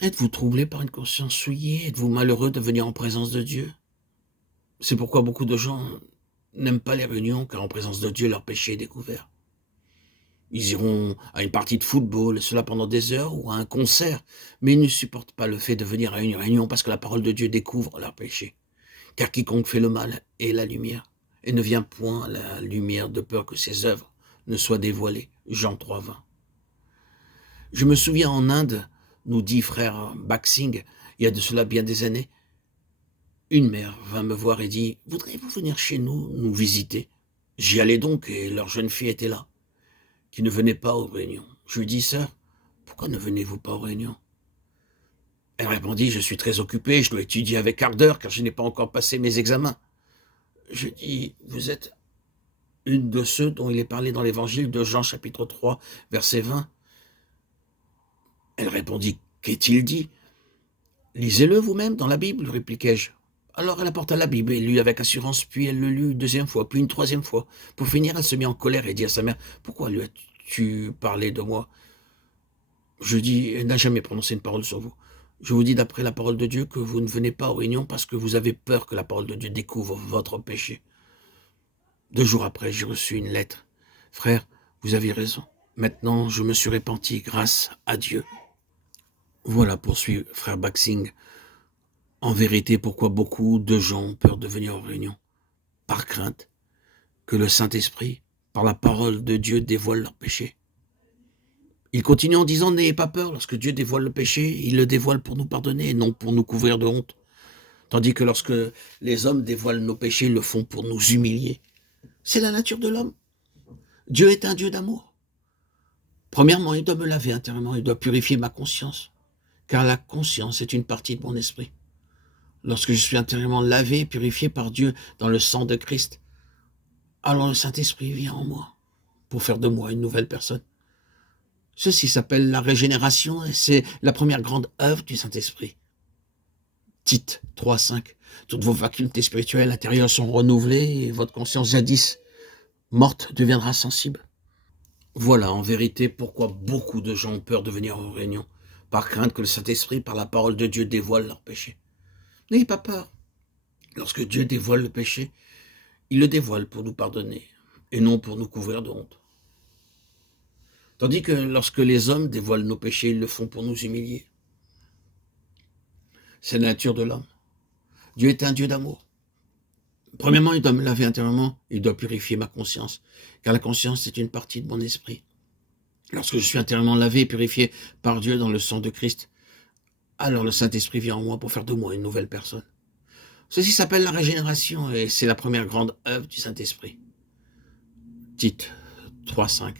Êtes-vous troublé par une conscience souillée? Êtes-vous malheureux de venir en présence de Dieu? C'est pourquoi beaucoup de gens n'aiment pas les réunions, car en présence de Dieu, leur péché est découvert. Ils iront à une partie de football, et cela pendant des heures, ou à un concert, mais ils ne supportent pas le fait de venir à une réunion parce que la parole de Dieu découvre leur péché. Car quiconque fait le mal est la lumière, et ne vient point à la lumière de peur que ses œuvres ne soient dévoilées. Jean 3,20. Je me souviens en Inde, nous dit frère Baksing, il y a de cela bien des années, une mère vint me voir et dit « Voudriez-vous venir chez nous, nous visiter ?» J'y allais donc et leur jeune fille était là, qui ne venait pas aux réunions. Je lui dis « Sœur, pourquoi ne venez-vous pas aux réunions ?» Elle répondit « Je suis très occupée, je dois étudier avec ardeur car je n'ai pas encore passé mes examens. » Je dis « Vous êtes une de ceux dont il est parlé dans l'évangile de Jean chapitre 3, verset 20. » Elle répondit « Qu'est-il dit ?» Lisez-le vous-même dans la Bible, répliquai-je. Alors elle apporta la Bible et lut avec assurance, puis elle le lut une deuxième fois, puis une troisième fois. Pour finir, elle se mit en colère et dit à sa mère, « Pourquoi lui as-tu parlé de moi ?» Je dis, « Elle n'a jamais prononcé une parole sur vous. Je vous dis d'après la parole de Dieu que vous ne venez pas aux réunions parce que vous avez peur que la parole de Dieu découvre votre péché. » 2 jours après, j'ai reçu une lettre. « Frère, vous avez raison. Maintenant, je me suis repenti grâce à Dieu. » Voilà, poursuit frère Baksing. En vérité, pourquoi beaucoup de gens ont peur de venir aux réunions? Par crainte que le Saint-Esprit, par la parole de Dieu, dévoile leur péché. Il continue en disant, n'ayez pas peur, lorsque Dieu dévoile le péché, il le dévoile pour nous pardonner et non pour nous couvrir de honte. Tandis que lorsque les hommes dévoilent nos péchés, ils le font pour nous humilier. C'est la nature de l'homme. Dieu est un Dieu d'amour. Premièrement, il doit me laver intérieurement, il doit purifier ma conscience, car la conscience est une partie de mon esprit. Lorsque je suis intérieurement lavé et purifié par Dieu dans le sang de Christ, alors le Saint-Esprit vient en moi pour faire de moi une nouvelle personne. Ceci s'appelle la régénération et c'est la première grande œuvre du Saint-Esprit. Tite 3,5. Toutes vos facultés spirituelles intérieures sont renouvelées et votre conscience jadis morte deviendra sensible. Voilà en vérité pourquoi beaucoup de gens ont peur de venir aux réunions, par crainte que le Saint-Esprit, par la parole de Dieu, dévoile leurs péchés. N'ayez pas peur. Lorsque Dieu dévoile le péché, il le dévoile pour nous pardonner et non pour nous couvrir de honte. Tandis que lorsque les hommes dévoilent nos péchés, ils le font pour nous humilier. C'est la nature de l'homme. Dieu est un Dieu d'amour. Premièrement, il doit me laver intérieurement, il doit purifier ma conscience, car la conscience est une partie de mon esprit. Lorsque je suis intérieurement lavé et purifié par Dieu dans le sang de Christ, alors le Saint-Esprit vient en moi pour faire de moi une nouvelle personne. Ceci s'appelle la régénération et c'est la première grande œuvre du Saint-Esprit. Tite 3,5.